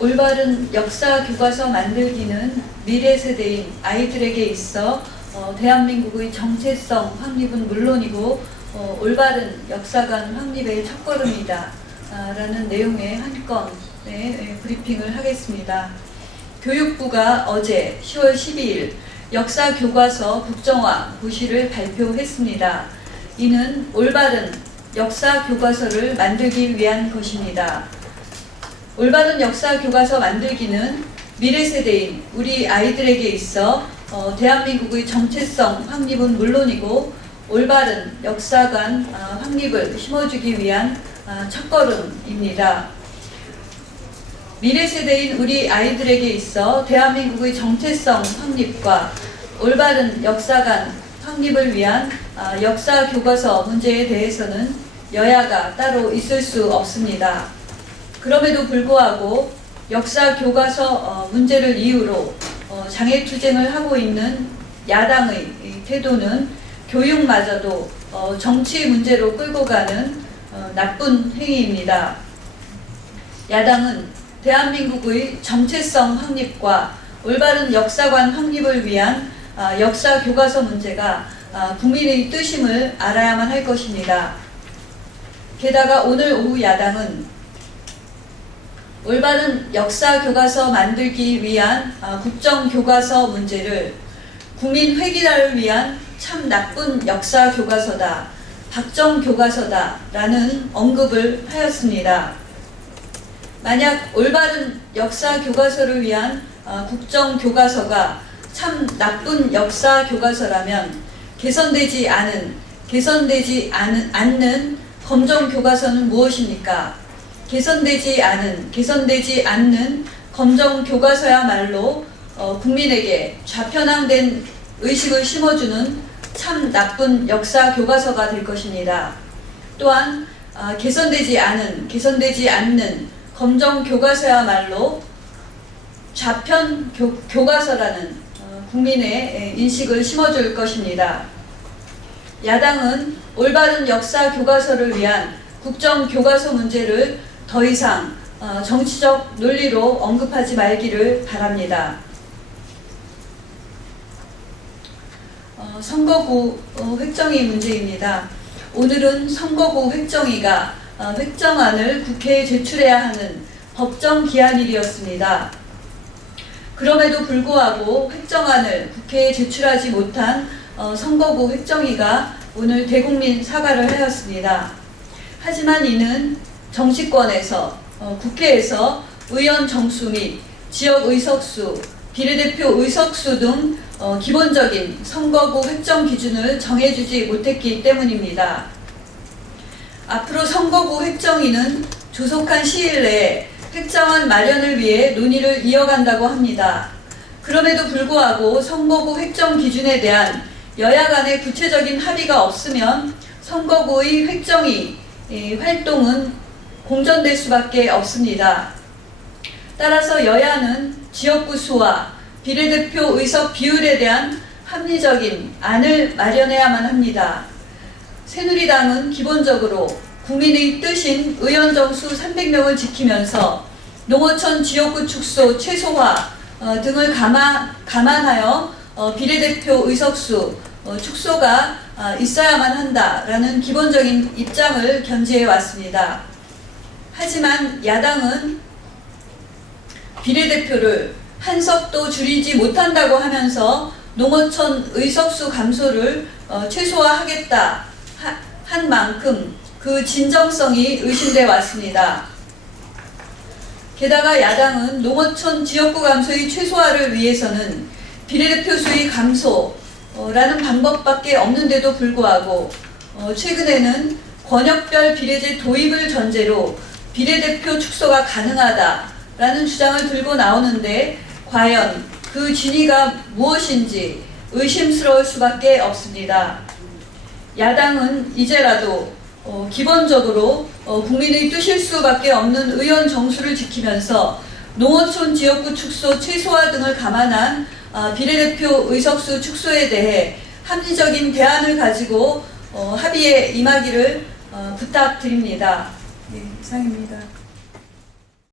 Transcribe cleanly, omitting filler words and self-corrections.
올바른 역사 교과서 만들기는 미래 세대인 아이들에게 있어 대한민국의 정체성 확립은 물론이고 올바른 역사관 확립의 첫걸음이다 라는 내용의 한 건의 브리핑을 하겠습니다. 교육부가 어제 10월 12일 역사 교과서 국정화 고시를 발표했습니다. 이는 올바른 역사 교과서를 만들기 위한 것입니다. 올바른 역사 교과서 만들기는 미래 세대인 우리 아이들에게 있어 대한민국의 정체성 확립은 물론이고 올바른 역사관 확립을 심어주기 위한 첫걸음입니다. 미래 세대인 우리 아이들에게 있어 대한민국의 정체성 확립과 올바른 역사관 확립을 위한 역사 교과서 문제에 대해서는 여야가 따로 있을 수 없습니다. 그럼에도 불구하고 역사 교과서 문제를 이유로 장애투쟁을 하고 있는 야당의 태도는 교육마저도 정치 문제로 끌고 가는 나쁜 행위입니다. 야당은 대한민국의 정체성 확립과 올바른 역사관 확립을 위한 역사 교과서 문제가 국민의 뜻임을 알아야만 할 것입니다. 게다가 오늘 오후 야당은 올바른 역사 교과서 만들기 위한 국정교과서 문제를 국민 회귀를 위한 참 나쁜 역사 교과서다, 박정 교과서다 라는 언급을 하였습니다. 만약 올바른 역사 교과서를 위한 국정교과서가 참 나쁜 역사 교과서라면 개선되지 않는 검정교과서는 무엇입니까? 개선되지 않는 검정교과서야말로 국민에게 좌편향된 의식을 심어주는 참 나쁜 역사 교과서가 될 것입니다. 또한 개선되지 않는 검정교과서야말로 좌편 교과서라는 국민의 인식을 심어줄 것입니다. 야당은 올바른 역사 교과서를 위한 국정교과서 문제를 더 이상 정치적 논리로 언급하지 말기를 바랍니다. 선거구 획정의 문제입니다. 오늘은 선거구 획정위가 획정안을 국회에 제출해야 하는 법정 기한일이었습니다. 그럼에도 불구하고 획정안을 국회에 제출하지 못한 선거구 획정위가 오늘 대국민 사과를 하였습니다. 하지만 이는 정치권에서 국회에서 의원 정수 및 지역 의석수, 비례대표 의석수 등 기본적인 선거구 획정 기준을 정해주지 못했기 때문입니다. 앞으로 선거구 획정위는 조속한 시일 내에 획정안 마련을 위해 논의를 이어간다고 합니다. 그럼에도 불구하고 선거구 획정 기준에 대한 여야 간의 구체적인 합의가 없으면 선거구의 획정위 활동은 공전될 수밖에 없습니다. 따라서 여야는 지역구 수와 비례대표 의석 비율에 대한 합리적인 안을 마련해야만 합니다. 새누리당은 기본적으로 국민의 뜻인 의원 정수 300명을 지키면서 농어촌 지역구 축소 최소화 등을 감안하여 비례대표 의석수 축소가 있어야만 한다라는 기본적인 입장을 견지해 왔습니다. 하지만 야당은 비례대표를 한 석도 줄이지 못한다고 하면서 농어촌 의석수 감소를 최소화하겠다 한 만큼 그 진정성이 의심돼 왔습니다. 게다가 야당은 농어촌 지역구 감소의 최소화를 위해서는 비례대표 수의 감소라는 방법밖에 없는데도 불구하고 최근에는 권역별 비례제 도입을 전제로 비례대표 축소가 가능하다라는 주장을 들고 나오는데 과연 그 진위가 무엇인지 의심스러울 수밖에 없습니다. 야당은 이제라도 기본적으로 국민의 뜻일 수밖에 없는 의원 정수를 지키면서 농어촌 지역구 축소 최소화 등을 감안한 비례대표 의석수 축소에 대해 합리적인 대안을 가지고 합의에 임하기를 부탁드립니다. 네, 이상입니다.